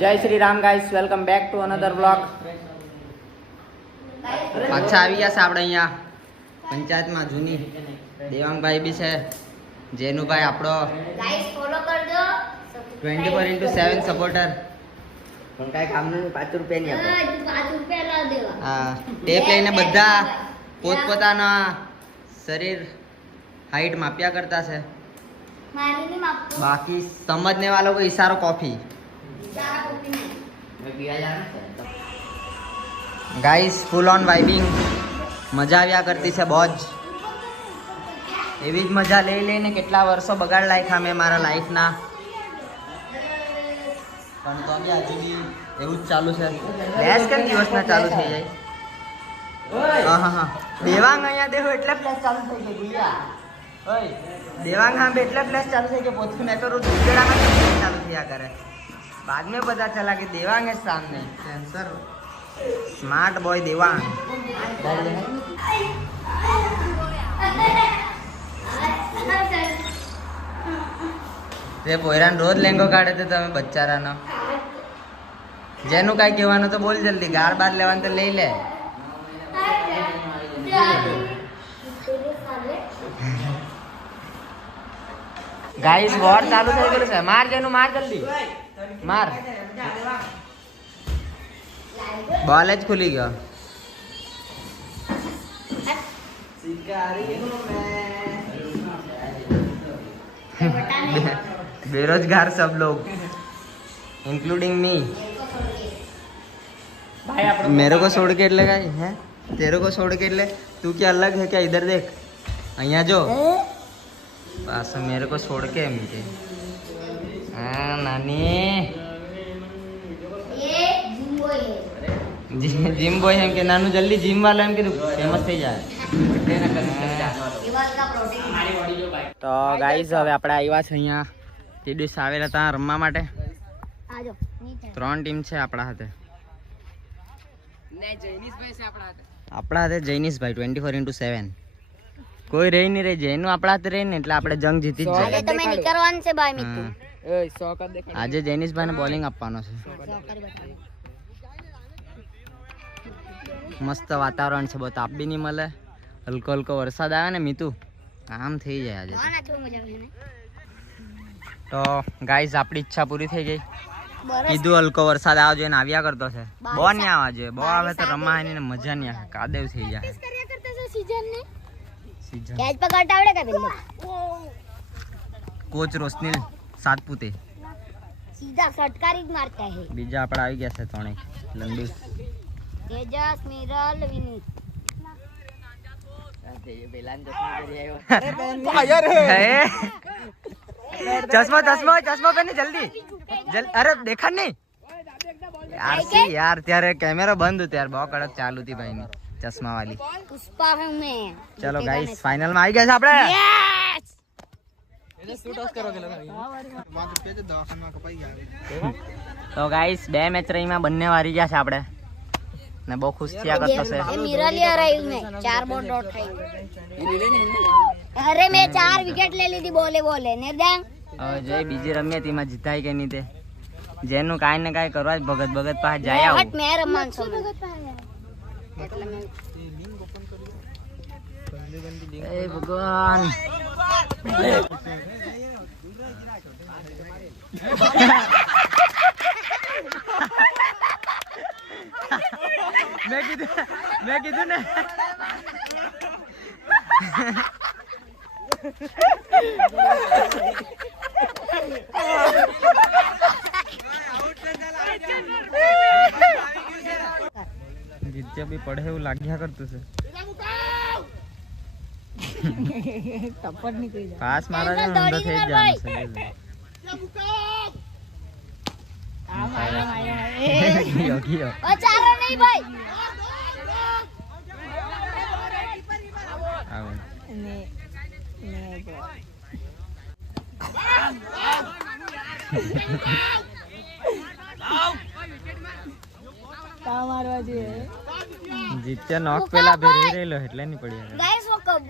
जय Shri Ram guys, welcome back to another blog. पाछा આવી ગયા છે આપણે અહીંયા પંચાયતમાં જૂની દેવાંગભાઈ બી છે, જેનુભાઈ આપણો ગાઈસ ફોલો કરજો 24/7 સપોર્ટર પણ કાઈ કામનું નહીં, 5 રૂપિયા ની આપો 5 રૂપિયા લા દેવા। હા, ટેપ લઈને બધા પોતપોતાના શરીર હાઈટ માપ્યા કરતા છે, મારી ની માપ बाकी समझने वालों को इशारो कॉफी સારા કોપી નહીં गाइस फुल ऑन वाइबिंग मजा આવ્યા કરતી છે બહુ જ। એવી જ મજા લઈ લઈને કેટલા વર્ષો બગાડ લાખ્યા મેં મારા લાઈફના, પણ તો બી હજુ બી એવું જ ચાલુ છે। ફ્લેશ કેમ દિવસના ચાલુ થઈ જાય? હા હા હા, દેવાંગ અહીંયા દેખો એટલે ફ્લેશ ચાલુ થઈ ગઈ ગુલિયા। ઓય देवांग हाँ એટલે फ्लैश चालू થઈ ગયો, પોતે मैं तो रोज उजड़ा में चालू किया करे, बाद में पता चला कि देवांग है सामने। Sensor smart boy Devang. તે પોયરાન રોજ લેંગો કાઢે તે તમે બચ્ચારાનો, જેનું કાઈ કહેવાનું તો બોલ જલ્દી, ગાળ બાર લેવાનું તો લઈ લે। गाइस वॉर चालू થઈ ગયું છે, માર જેનું માર જલ્દી માર, બોલ જ ખુલી ગયો। बेरोजगार सब लोग इंक्लूडिंग मी। मेरे को छोड़ के એટલે કાઈ હે, तेरे को छोड़ के એટલે तू क्या अलग है क्या? इधर देख, અહીંયા જો पास मेरे को छोड़ के मुझे। हाँ नानी ये जिम बॉय है, जिम बॉय है के नानू जल्दी जिम वाला हम के फेमस થઈ જાય। ये बात का प्रोटीन हमारी बॉडी जो बाइक। તો ગાઈસ હવે આપણે આવ્યા છે અહીંયા, તે દિવસ આવેલા હતા રમવા માટે। આજો નીચે 3 ટીમ છે આપણા હાથે, ને જૈનિશભાઈ છે આપણા હાથે, આપણા હાથે જૈનિશભાઈ 24/7 કોઈ રહી નહીં રહી, જેનું આપણા હાથે રહી ને એટલે આપણે જંગ જીતી જ આજે જાય। તમે નીકળવાનું છે ભાઈ મિત્રો, ઓય 100 કર દેખાડ, આજે જૈનિશભાઈ ને બોલિંગ આપવાનો છે। મસ્ત વાતાવરણ છે, બહુ તાપ બી નહીં મળે, હલકો હલકો વરસાદ આવે ને મીતુ, આમ થઈ જાય આજે કોણ આછો મજા આવે ને। તો ગાઈસ આપણી ઈચ્છા પૂરી થઈ ગઈ, બરસ કીધું હલકો વરસાદ આવવા જોઈએ ને આવ્યા કરતો છે, બહુ નહીં આવવા જોઈએ, બહુ આવે તો રમવા ને મજા નહીં આવે, કાદેવ થઈ જાય। કર્યા કરતા છે સીઝન ને સીઝન કેચ પકડતા આવડે કે બિલ્લે કોચ રોશનીલ સાતપુતે, सीधा फटकारी જ मारता है। બીજા આપણા આવી ગયા છે ત્રણેક, લંડુ तेजस मिरल विनीत चश्मा चश्मा चश्मा पहने जल्दी अरे देखा नहीं यार सी यार, ત્યારે કેમેરા બંધ હતો यार, બહુ કડક ચાલુ હતી ભાઈ ની ચશ્મા વાલી। पुष्पा हूं मैं। चलो गाइस फाइनल में આવી ગયા છે આપણે। यस તો ગાઈસ બે મેચ રહીમાં બંને હારી ગયા છે આપણે, ને બહુ ખુશ થયા કરતો છે। ये मिरल ही रही मैं 4 बॉल डॉट खाई। अरे मैं 4 विकेट ले ली थी बोले बोले निर्दांग। હવે જય બીજી રમ્યા તેમાં જીતાય કે નહીં, તે જેનું કાઈ ને કાઈ કરવા જ ભગત ભગત પાસે જાય આવું। हट मैं रमन सो એટલે મેં એ ભગવાન मैं કીધું ને જીત્યા બી પડે એવું લાગ્યા કરતું છે। પાસ મારા ને અંદર થઈ જ જવાનું છે। ओ चारो नहीं भाई જીત્યા નોક પેલા ભેરી રહેલો એટલે નહીં પડ્યા। गाइस वो कब